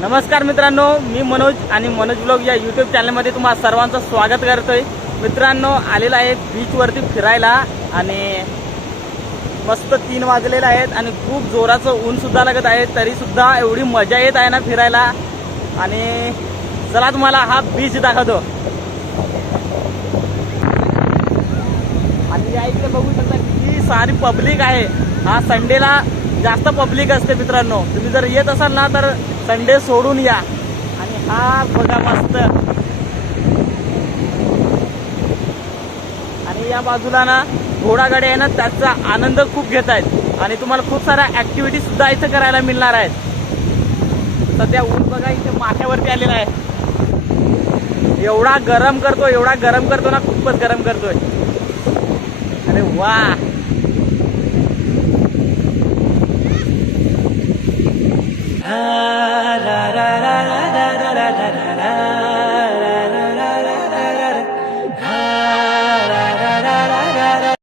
नमस्कार मित्रांनो, मी मनोज आणि मनोज ब्लॉग या यूट्यूब चॅनलमध्ये तुम्हा सर्वांचं स्वागत करतोय। मित्रांनो, आलेला आहे बीचवरती फिरायला आणि मस्त 3 वाजलेले आहेत आणि खूप जोराचं ऊन सुद्धा लागत आहे, तरी सुद्धा एवढी मजा येत आहे ना फिरायला। आणि चला तुम्हाला हा बीच दाखवतो। आणि या इथे बघू शकता किती सारी पब्लिक आहे। हा संडेला जास्त पब्लिक असते मित्रांनो, तुम्ही जर येत असाल ना तर संडे सोडून या। आणि हा बघा मस्त, आणि या बाजूला ना घोडागाडी आहे ना, त्याचा आनंद खूप घेत आहेत आणि तुम्हाला खूप साऱ्या ऍक्टिव्हिटी सुद्धा इथे करायला मिळणार आहेत। सध्या ऊन बघा इथे माथ्यावरती आलेला आहे, एवढा गरम करतो ना, खूपच गरम करतोय। अरे वाह, la la la la la la la la la